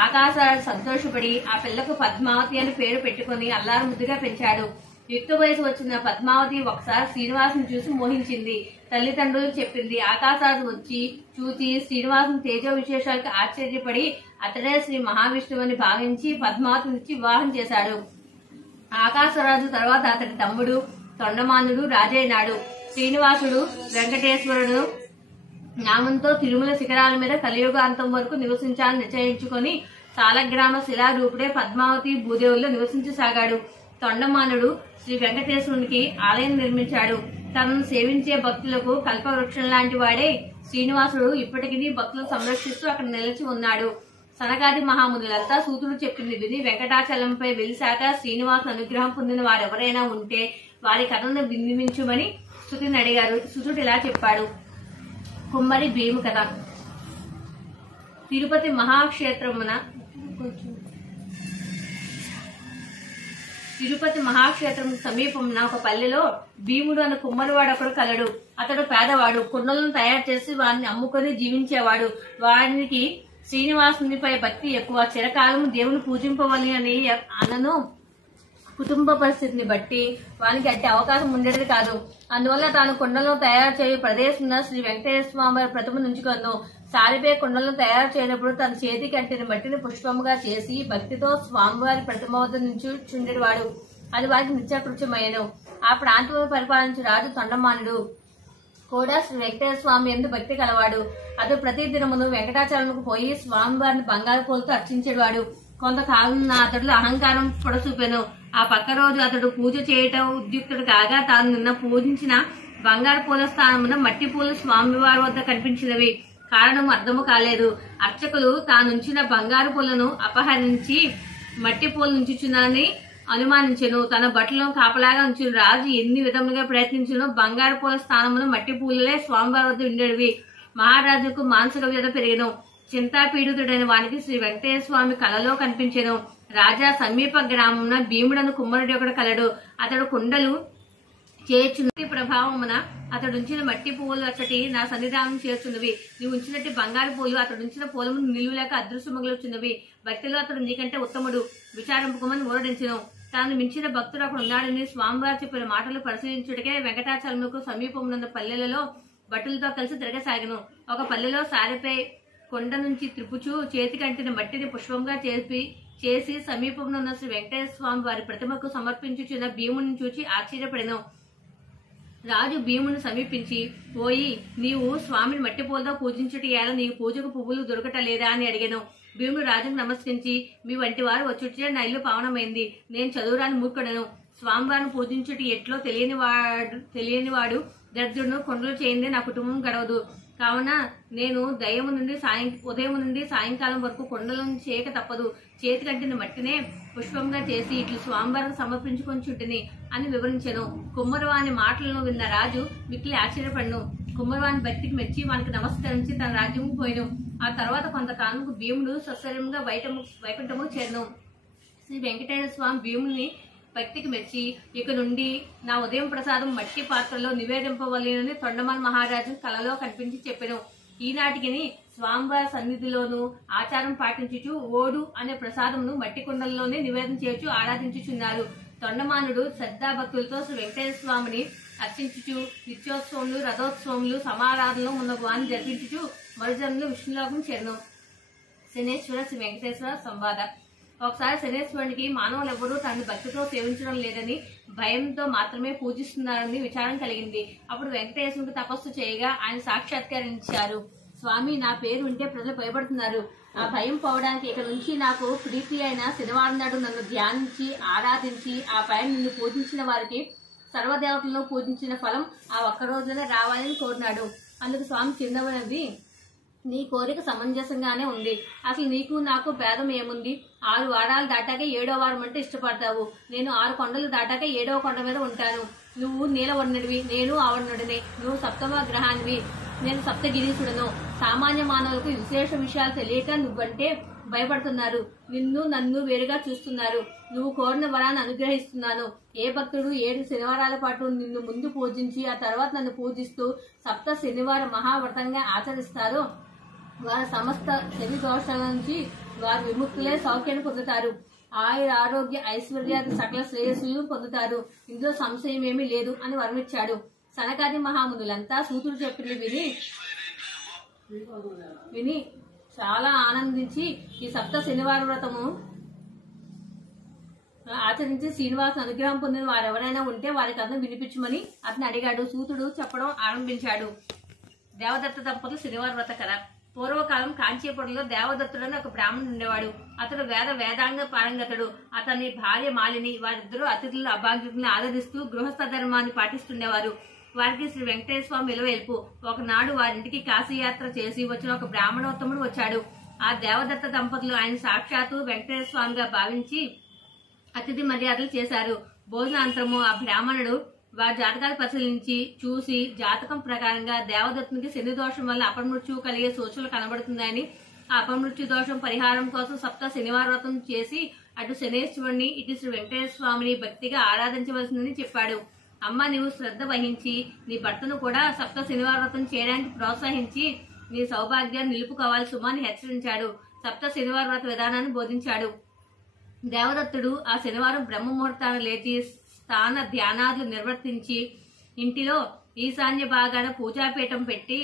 ఆకాశరాజు సంతోషపడి ఆ పిల్లకు పద్మావతి అని పేరు పెట్టుకుని అల్లారు ముద్దుగా పెంచాడు. యుక్త వయసు వచ్చిన పద్మావతి ఒకసారి శ్రీనివాసుని చూసి మోహించింది. తల్లిదండ్రులు చెప్పింది. ఆకాశరాజు వచ్చి చూసి శ్రీనివాసుని తేజో విశేషాలకు ఆశ్చర్యపడి అతడే శ్రీ మహావిష్ణువు అని భావించి పద్మావతినిచ్చి వివాహం చేశాడు. ఆకాశరాజు తర్వాత అతడి తమ్ముడు తొండమానుడు రాజైనాడు. శ్రీనివాసుడు వెంకటేశ్వరుడు నామంతో తిరుమల శిఖరాల మీద కలియుగాంతం వరకు నివసించాలని నిశ్చయించుకుని సాలగ్రామ శిలారూపుడే పద్మావతి భూదేవుల్లో నివసించసాగాడు. తొండమానుడు శ్రీ వెంకటేశ్వరునికి ఆలయం నిర్మించాడు. తనను సేవించే భక్తులకు కల్పవృక్షం లాంటి వాడే శ్రీనివాసుడు ఇప్పటికీ భక్తులను సంరక్షిస్తూ అక్కడ నిలిచి ఉన్నాడు. సనకాది మహామునులంతా సూతుడు చెప్పింది విని వెంకటాచలంపై వెలిశాక శ్రీనివాసు అనుగ్రహం పొందిన వారెవరైనా ఉంటే వారి కథను వినిపించుమని సుతుడిని అడిగారు. సుతుడు ఇలా చెప్పాడు. కుమ్మరి భీము కథ. తిరుపతి మహాక్షేత్రం సమీపమున ఒక పల్లెలో భీముడు అనే కుమ్మరివాడొకడు కలడు. అతడు పేదవాడు. కుండలను తయారు చేసి వారిని అమ్ముకొని జీవించేవాడు. వారికి శ్రీనివాసునిపై భక్తి ఎక్కువ. చిరకాలం దేవుని పూజింపవని అని అనను కుటుంబ పరిస్థితిని బట్టి వానికి అట్టి అవకాశం ఉండేది కాదు. అందువల్ల తాను కుండలను తయారు చేయు ప్రదేశంలో శ్రీ వెంకటేశ్వర స్వామి వారి ప్రతిమ నుంచుకొను. సారిపై కుండలను తయారు చేయనప్పుడు తన చేతికి అంటిన మట్టిని పుష్పముగా చేసి భక్తితో స్వామివారి ప్రతిమ వద్ద నుంచుండేవాడు. అది వారికి నిత్యకృత్యమయ్యను. ఆ ప్రాంతంలో పరిపాలించే రాజు తొండమానుడు కూడా శ్రీ వెంకటేశ్వర స్వామి యందు భక్తి కలవాడు. అతడు ప్రతి దినమును వెంకటాచలంకు పోయి స్వామివారిని బంగారు పూలతో అర్చించేవాడు. కొంతకాలం అతడు అహంకారం పొడసూపెను. ఆ పక్క రోజు అతడు పూజ చేయటం ఉద్యుక్తుడు కాగా తాను నిన్న పూజించిన బంగారు పూల స్థానమున మట్టి పూలు స్వామివారి వద్ద కనిపించినవి. కారణం అర్థము కాలేదు. అర్చకులు తానుంచిన బంగారు పూలను అపహరించి మట్టి పూలు ఉంచుచున్నారని అనుమానించెను. తన బట్టలను కాపలాగా ఉంచిన రాజు ఎన్ని విధములుగా ప్రయత్నించును బంగారు పూల స్థానమున మట్టి పూలలే స్వామివారి వద్ద ఉండేవి. మహారాజుకు మానసిక వ్యధ పెరిగెను. చింతాపీడితుడైన వానికి శ్రీ వెంకటేశ్వర స్వామి కలలో కనిపించెను. రాజా సమీప గ్రామమున భీముడను కుమ్మరుడు ఒకడు కలడు. అతడు కుండలు చేర్చున్నటి ప్రభావమున అతడు ఉంచిన మట్టి పువ్వులు అచ్చటి నా సన్నిధానం చేర్చున్నవి. నీవు ఉంచినట్టు బంగారు పూలు అతడు ఉంచిన పూలము నిలువలేక అదృశ్యమగులుచున్నవి. భక్తిలో అతడు నీకంటే ఉత్తముడు విచారింపుకోమని ఊరడించెను. తాను మించిన భక్తుడు అక్కడ ఉన్నాడని స్వామివారు చెప్పిన మాటలు పరిశీలించుటకే వెంకటాచలముకు సమీపమున్న పల్లెలలో భటులతో కలిసి తిరగసాగను. ఒక పల్లెలో సారిపై కొండ నుంచి త్రిపుచు చేతికంటిన మట్టిని పుష్పంగా చేసి సమీపమున్న శ్రీ వెంకటేశ్వర స్వామి వారి ప్రతిమకు సమర్పించుచున్న భీముని చూచి ఆశ్చర్యపడెను. రాజు భీముని సమీపించి, ఓయి నీవు స్వామిని మట్టి పూలతో పూజించుట ఎలా నీకు పూజకు పువ్వులు దొరకటలేదా అని అడిగాను. భీముడు రాజుకు నమస్కరించి, మీ వంటి వారు వచ్చుటే నా ఇల్లు పావనమైంది. నేను చదువురాని మూర్ఖుడను. స్వామివారిని పూజించుట ఎట్లో తెలియనివాడు దరిద్రుడును కొండలు చేయిందే నా కుటుంబం గడవదు. కావున నేను ఉదయం నుండి సాయంకాలం వరకు కొండలను చేయక తప్పదు. చేతి కట్టిన మట్టినే పుష్పంగా చేసి ఇట్లు స్వామివారికి సమర్పించుకొంచుంటిని అని వివరించెను. కుమ్మరవాని మాటలను విన్న రాజు మిక్కిలి ఆశ్చర్యపడను. కుమ్మరవాని భక్తికి మెచ్చి వానికి నమస్కరించి తన రాజ్యము పోయిను. ఆ తర్వాత కొంతకాలంకు భీముడు సశరీరంగా వైకుంఠము చేరను. శ్రీ వెంకటేశ్వర స్వామి భీముని భక్తికి మెచ్చి, ఇక నుండి నా ఉదయం ప్రసాదం మట్టి పాత్రలో నివేదింపవలెనని తొండమాన్ మహారాజు కలలో కనిపించి చెప్పెను. ఈనాటికి స్వామివారి సన్నిధిలోనూ ఆచారం పాటించుచు ఓడు అనే ప్రసాదమును మట్టి కుండల్లోనే నివేదన చేయొచ్చు ఆరాధించుచున్నారు. తొండమానుడు శ్రద్ధాభక్తులతో శ్రీ వెంకటేశ్వర స్వామిని అర్చించుచు నిత్యోత్సవములు, రథోత్సవములు, సమారాధనలు మున్నగువాన్ని జరిపించుచు మరుజన్మలో విష్ణులోకం చేరను. శనేశ్వర శ్రీ వెంకటేశ్వర సంవాద. ఒకసారి శనేశ్వరునికి మానవులెవరూ తనని భక్తితో సేవించడం లేదని, భయంతో మాత్రమే పూజిస్తున్నారని విచారం కలిగింది. అప్పుడు వెంకటేశ్వరునికి తపస్సు చేయగా ఆయన సాక్షాత్కరించారు. స్వామి, నా పేరు వింటే ప్రజలు భయపడుతున్నారు. ఆ భయం పోవడానికి ఇక నుంచి నాకు ప్రీతి అయిన శనివారం నాడు నన్ను ధ్యానించి ఆరాధించి ఆ పైన నిన్ను పూజించిన వారికి సర్వదేవతలను పూజించిన ఫలం ఆ ఒక్క రోజునే రావాలని కోరినాడు. అందుకు స్వామి చిరునవ్వి, నీ కోరిక సమంజసంగానే ఉంది. అసలు నీకు నాకు భేదం ఏముంది? 6 వారాలు దాటాక 7వ వారం అంటే ఇష్టపడతావు. నేను 6 కొండలు దాటాక 7వ కొండ మీద ఉంటాను. నువ్వు నీలవర్ణుడివి, నేను ఆవర్ణుడిని. నువ్వు సప్తమ గ్రహానివి, నేను సప్తగిరీశుడను. సామాన్య మానవులకు విశేష విషయాలు తెలియక నువ్వంటే భయపడుతున్నారు. నన్ను వేరుగా చూస్తున్నారు. నువ్వు కోరిన వరాన్ని అనుగ్రహిస్తున్నాను. ఏ భక్తుడు 7 శనివారాల పాటు నిన్ను ముందు పూజించి ఆ తర్వాత నన్ను పూజిస్తూ సప్త శనివార మహావ్రతంగా ఆచరిస్తారో వారి సమస్త శని దోషాల నుంచి వారు విముక్తులే సౌఖ్యాన్ని పొందుతారు. ఆరోగ్య ఐశ్వర్యాది సకల శ్రేయస్సులు పొందుతారు. ఇందులో సంశయం ఏమీ లేదు అని వరమిచ్చాడు. సనకాది మహామునులంతా సూతుడు చెప్పినవి విని చాలా ఆనందించి ఈ సప్త శనివార వ్రతము ఆచరించి శ్రీనివాస అనుగ్రహం పొందిన వారెవరైనా ఉంటే వారి కథను వినిపించమని అతను అడిగాడు. సూతుడు చెప్పడం ఆరంభించాడు. దేవదత్త దంపతులు శనివార వ్రత కథ. పూర్వకాలం కాంచీపురంలో దేవదత్తుడని ఒక బ్రాహ్మణుడు ఉండేవాడు. అతడు వేదాంగ పారంగతుడు. అతని భార్య మాలిని. వారిద్దరూ అతిథులు అభాగ్యులను ఆదరిస్తూ గృహస్థ ధర్మాన్ని పాటిస్తుండేవారు. వారికి శ్రీ వెంకటేశ్వర స్వామి విలువెల్పు. ఒకనాడు వారింటికి కాశీయాత్ర చేసి వచ్చిన ఒక బ్రాహ్మణోత్తముడు వచ్చాడు. ఆ దేవదత్త దంపతులు ఆయన సాక్షాత్తు వెంకటేశ్వర స్వామిగా భావించి అతిథి మర్యాదలు చేశారు. భోజనాంతరము ఆ బ్రాహ్మణుడు వారి జాతకాలు పరిశీలించి చూసి జాతకం ప్రకారంగా దేవదత్తునికి శని దోషం వల్ల అపమృత్యువు కలిగే సూచనలు కనబడుతుందని, ఆ అపమృత్యు దోషం పరిహారం కోసం సప్త శనివార వ్రతం చేసి అటు శనేశ్వరుని ఇటు శ్రీ వెంకటేశ్వర స్వామిని భక్తిగా ఆరాధించవలసిందని చెప్పాడు. అమ్మ, నీవు శ్రద్ధ వహించి నీ భర్తను కూడా సప్త శనివార వ్రతం చేయడానికి ప్రోత్సహించి నీ సౌభాగ్యాన్ని నిలుపుకోవాలి సుమాని హెచ్చరించాడు. సప్త శనివార వ్రత విధానాన్ని బోధించాడు. దేవదత్తుడు ఆ శనివారం బ్రహ్మముహూర్తాన్ని లేచి స్థాన ధ్యానాదులు నిర్వర్తించి ఇంటిలో ఈశాన్య భాగాన పూజాపీఠం పెట్టి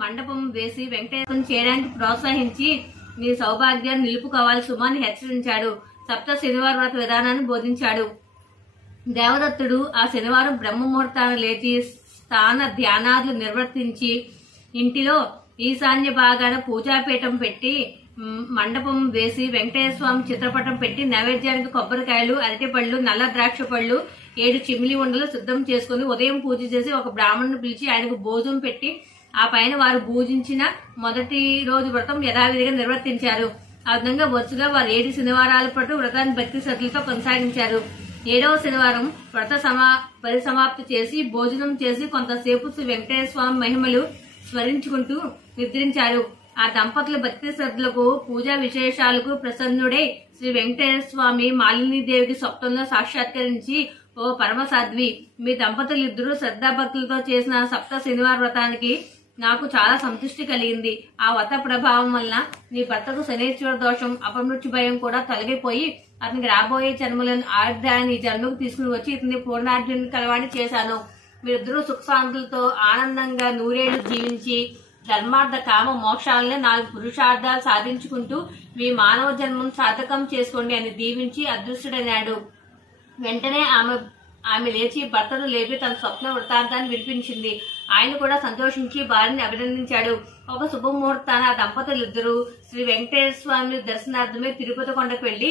మండపం వేసి వెంకటేశ్వరం చేయడానికి ప్రోత్సహించి నీ సౌభాగ్యాన్ని నిలుపుకోవాలి సుమాన్ని హెచ్చరించాడు. సప్త శనివార వ్రత విధానాన్ని బోధించాడు. దేవదత్తుడు ఆ శనివారం బ్రహ్మముహూర్తాన్ని లేచి స్థాన ధ్యానాదులు నిర్వర్తించి ఇంటిలో ఈశాన్య భాగాన పూజాపీఠం పెట్టి మండపం వేసి వెంకటేశ్వర స్వామి చిత్రపటం పెట్టి నైవేద్యానికి కొబ్బరికాయలు, అరటిపళ్ళు, నల్ల ద్రాక్ష పళ్ళు, 7 చిమిలి ఉండలు సిద్ధం చేసుకుని ఉదయం పూజ చేసి ఒక బ్రాహ్మణుని పిలిచి ఆయనకు భోజనం పెట్టి ఆ పైన వారు పూజించిన మొదటి రోజు వ్రతం యథావిధిగా నిర్వర్తించారు. ఆ విధంగా వరుసగా వారు 7 శనివారాల పాటు వ్రతాన్ని భక్తి శ్రద్ధలతో కొనసాగించారు. 7వ శనివారం వ్రత పరిసమాప్తి చేసి భోజనం చేసి కొంతసేపు శ్రీ వెంకటేశ్వర స్వామి మహిమలు స్మరించుకుంటూ నిద్రించారు. ఆ దంపతుల భక్తి శ్రద్ధలకు పూజా విశేషాలకు ప్రసన్నుడై శ్రీ వెంకటేశ్వర స్వామి మాలినీదేవికి స్వప్నంలో సాక్షాత్కరించి, ఓ పరమసాధ్వి, మీ దంపతులిద్దరూ శ్రద్ధాభక్తులతో చేసిన సప్త శనివార వ్రతానికి నాకు చాలా సంతృష్టి కలిగింది. ఆ వ్రత ప్రభావం వల్ల నీ భర్తకు శనీశ్వర దోషం, అపమృత్యు భయం కూడా తొలగిపోయి అతనికి రాబోయే జన్మలను ఆయుర్దాయాన్ని ఈ జన్మకు తీసుకుని వచ్చి ఇతని పూర్ణార్జుని కలవాణి చేశాను. మీరిద్దరూ సుఖశాంతులతో ఆనందంగా 100 ఏళ్లు జీవించి ధర్మార్థ కామ మోక్షాలను 4 పురుషార్థాలు సాధించుకుంటూ మీ మానవ జన్మను సార్థకం చేసుకోండి అని దీవించి అదృష్టుడైనాడు. వెంటనే ఆమె లేచి భర్తను లేపి తన స్వప్న వృత్తాంతాన్ని వినిపించింది. ఆయన కూడా సంతోషించి భార్యని అభినందించాడు. ఒక శుభముహూర్తాన ఆ దంపతులిద్దరూ శ్రీ వెంకటేశ్వర స్వామి దర్శనార్థమే తిరుపతి కొండకు వెళ్లి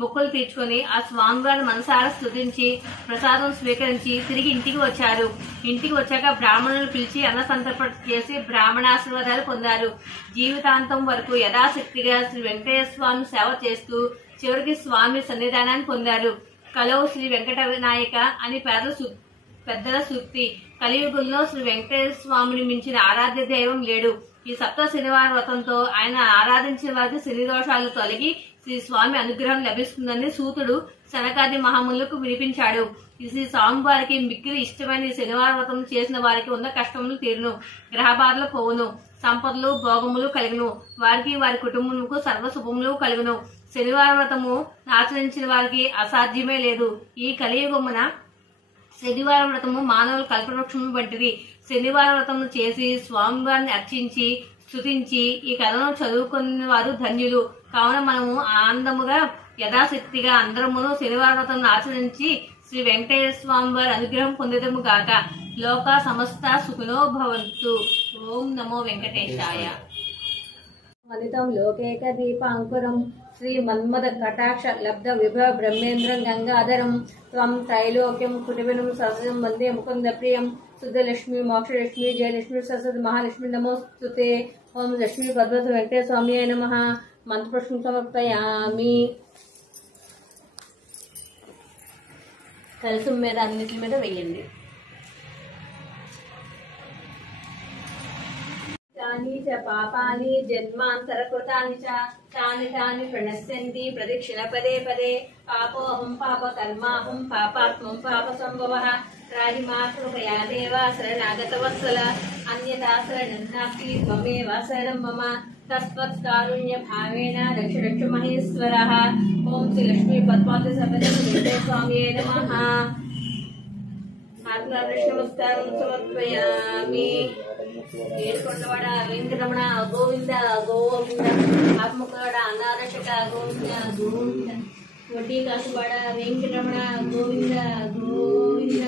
మొక్కులు తీర్చుకుని ఆ స్వామివారిని మనసారా స్తుతించి ప్రసాదం స్వీకరించి తిరిగి ఇంటికి వచ్చారు. ఇంటికి వచ్చాక బ్రాహ్మణులను పిలిచి అన్న సంతర్పణ చేసి బ్రాహ్మణాశీర్వాదాలు పొందారు. జీవితాంతం వరకు యథాశక్తిగా శ్రీ వెంకటేశ్వర స్వామి సేవ చేస్తూ చివరికి స్వామి సన్నిధానాన్ని పొందారు. కలవు శ్రీ వెంకట వినాయక అని పెద్దల సూక్తి. కలియుగంలో శ్రీ వెంకటేశ్వర స్వామిని మించిన ఆరాధ్య దైవం లేడు. ఈ సప్త శనివార వ్రతంతో ఆయన ఆరాధించిన వారికి శని దోషాలు తొలగి శ్రీ స్వామి అనుగ్రహం లభిస్తుందని సూతుడు శనకాది మహాములకు వినిపించాడు. ఈ శ్రీ స్వామివారికి మిక్కిలి ఇష్టమైన ఈ శనివార వ్రతం చేసిన వారికి ఉన్న కష్టములు తీరును, గ్రహబాధలు పోవును, సంపదలు భోగములు కలుగును, వారికి వారి కుటుంబములకు సర్వశుభములు కలుగును. శనివార వ్రతము ఆచరించిన వారికి అసాధ్యమే లేదు. ఈ కలియుగమున శనివార వ్రతము మానవుల కల్పవృక్షము వంటిది. శనివార వ్రతము చేసి స్వామివారిని అర్చించి స్తుతించి ఈ కథను చదువుకున్న వారు ధన్యులు. కావున మనము ఆనందముగా యథాశక్తిగా అందరమును శనివార వ్రతం ఆచరించి శ్రీ వెంకటేశ్వర స్వామి వారి అనుగ్రహం పొందదము గాక. లోక సమస్త సుఖినో భవంతు. ఓం నమో వెంకటేశాయ. వనితం లోకేక దీపాంకురం శ్రీ మన్మద కటాక్ష లబ్ధ విభవ బ్రహ్మేంద్రం గంగాధరం త్వం త్రైలోక్యం కుటివినం సహజం వందే ముకుంద ప్రియం శుద్ధలక్ష్మి మోక్షలక్ష్మి జయలక్ష్మి సరస్వతి మహాలక్ష్మి నమోస్తుతే. ఓం లక్ష్మీ పద్మత వెంకటేశ్వర స్వామి నమః. మంత్రపుష్పం సమర్పయామి. కలసం మీద అన్నిటి మీద వెయ్యండి. తాని చ పాపాని జన్మాంతరకృతాని చ తాని తాని ప్రణశ్యంతి ప్రదక్షిణ పదే పదే. పాపోహం పాప కర్మాహం పాపాత్మం పాప సంభవః. రాజిమా కృపయా దేవ శరణాగత వత్సల అన్యథా శరణం నాస్తి త్వమేవ శరణం మమ. తస్మత్ కారుణ్య భావేన రక్ష రక్ష మహేశ్వరః. ఓం శ్రీ లక్ష్మీ పద్మావతి సమేత స్వామి నమః. నమస్కారం సమర్పయామి. ఏడుకొండవాడ వెంకటరమణ గోవింద గోవింద. ఆత్మకులవాడ అనారక్షక గోవింద గోవింద. వడ్డీ కాసువాడ వెంకటరమణ గోవింద గోవింద.